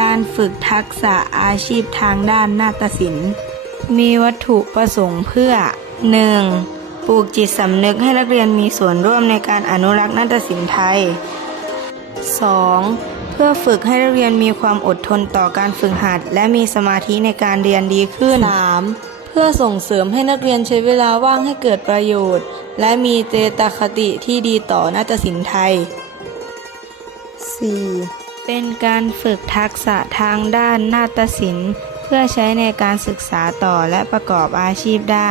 การฝึกทักษะอาชีพทางด้านนาฏศิลป์ มีวัตถุประสงค์เพื่อ 1. ปลูกจิตสำนึกให้นักเรียนมีส่วนร่วมในการอนุรักษ์นาฏศิลป์ไทย 2. เพื่อฝึกให้นักเรียนมีความอดทนต่อการฝึกหัด และมีสมาธิในการเรียนดีขึ้น 3. เพื่อส่งเสริมให้นักเรียนใช้เวลาว่างให้เกิดประโยชน์ และมีเจตคติที่ดีต่อนาฏศิลป์ไทย 4. เป็นการฝึกทักษะทางด้านนาฏศิลป์ เพื่อใช้ในการศึกษาต่อและประกอบอาชีพได้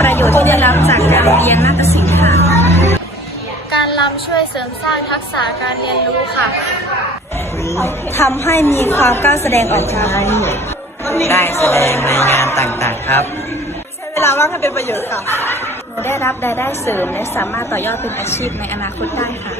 ประโยชน์ที่ได้รับจากการเรียนนาฏศิลป์ค่ะ การรำช่วยเสริมสร้างทักษะการเรียนรู้ค่ะทำให้มีความกล้าแสดงออกค่ะได้แสดงในงานต่างๆครับ ใช้เวลาว่างให้เป็นประโยชน์ค่ะหนูได้รับรายได้เสริมและสามารถต่อยอดเป็นอาชีพในอนาคตได้ค่ะ